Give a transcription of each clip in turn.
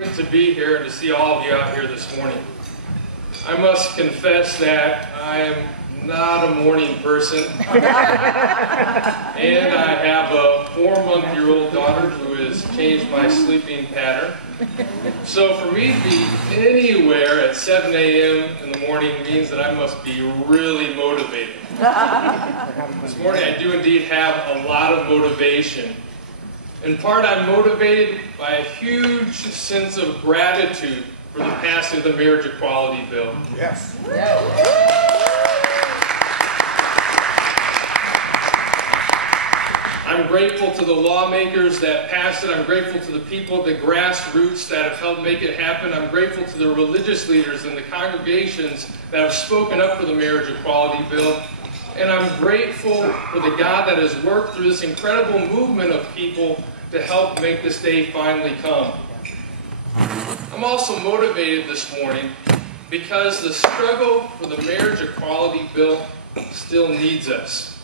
Good to be here and to see all of you out here this morning. I must confess that I am not a morning person, and I have a 4-month-old daughter who has changed my sleeping pattern. So for me to be anywhere at 7 a.m. in the morning means that I must be really motivated. This morning I do indeed have a lot of motivation. In part, I'm motivated by a huge sense of gratitude for the passing of the marriage equality bill. Yes. I'm grateful to the lawmakers that passed it. I'm grateful to the people at the grassroots that have helped make it happen. I'm grateful to the religious leaders and the congregations that have spoken up for the marriage equality bill. And I'm grateful for the God that has worked through this incredible movement of people to help make this day finally come. I'm also motivated this morning because the struggle for the marriage equality bill still needs us.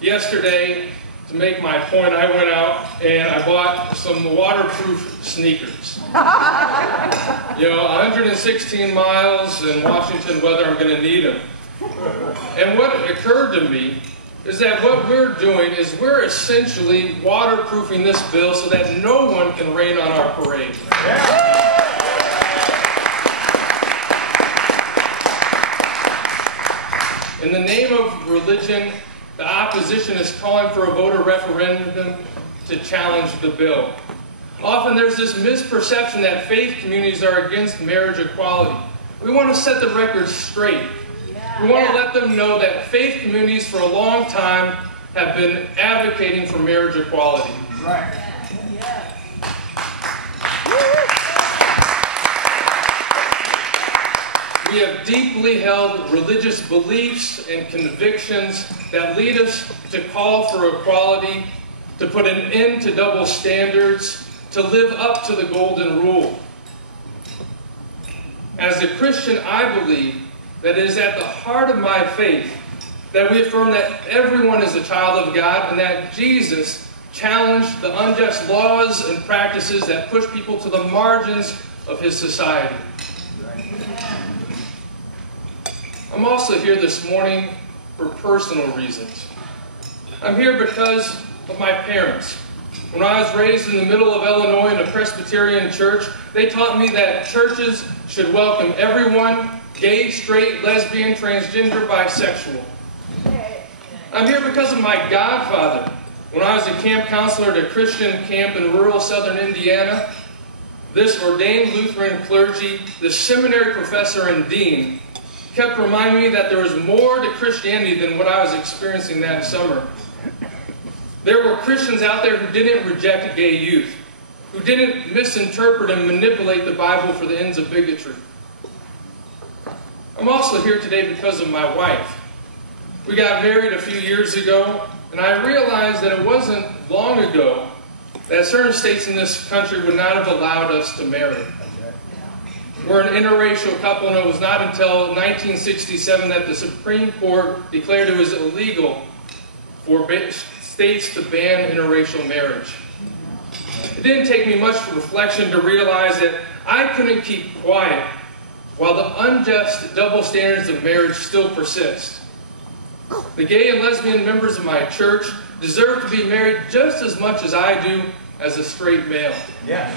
Yesterday, to make my point, I went out and I bought some waterproof sneakers. 116 miles in Washington weather, I'm going to need them. And what occurred to me is that what we're doing is we're essentially waterproofing this bill so that no one can rain on our parade. In the name of religion, the opposition is calling for a voter referendum to challenge the bill. Often there's this misperception that faith communities are against marriage equality. We want to set the record straight. We want to let them know that faith communities for a long time have been advocating for marriage equality. Right. We have deeply held religious beliefs and convictions that lead us to call for equality, to put an end to double standards, to live up to the golden rule. As a Christian, I believe that it is at the heart of my faith that we affirm that everyone is a child of God and that Jesus challenged the unjust laws and practices that push people to the margins of his society. I'm also here this morning for personal reasons. I'm here because of my parents. When I was raised in the middle of Illinois in a Presbyterian church, they taught me that churches should welcome everyone, gay, straight, lesbian, transgender, bisexual. I'm here because of my godfather. When I was a camp counselor at a Christian camp in rural southern Indiana, this ordained Lutheran clergy, this seminary professor and dean, kept reminding me that there was more to Christianity than what I was experiencing that summer. There were Christians out there who didn't reject gay youth, who didn't misinterpret and manipulate the Bible for the ends of bigotry. I'm also here today because of my wife. We got married a few years ago, and I realized that it wasn't long ago that certain states in this country would not have allowed us to marry. We're an interracial couple, and it was not until 1967 that the Supreme Court declared it was illegal for states to ban interracial marriage. It didn't take me much reflection to realize that I couldn't keep quiet while the unjust double standards of marriage still persist. The gay and lesbian members of my church deserve to be married just as much as I do as a straight male. Yes.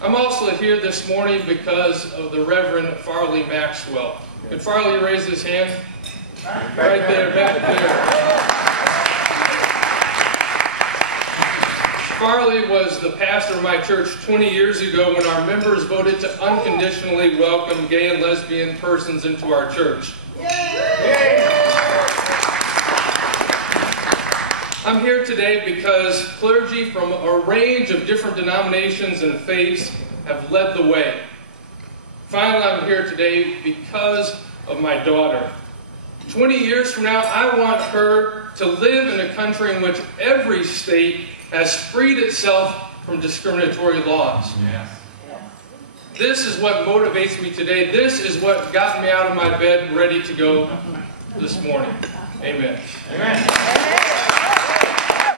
I'm also here this morning because of the Reverend Farley Maxwell. Could Farley raise his hand? Right there, back there. Farley was the pastor of my church 20 years ago when our members voted to unconditionally welcome gay and lesbian persons into our church. I'm here today because clergy from a range of different denominations and faiths have led the way. Finally, I'm here today because of my daughter. 20 years from now, I want her to live in a country in which every state has freed itself from discriminatory laws. Yes. This is what motivates me today. This is what got me out of my bed ready to go this morning. Amen. Amen.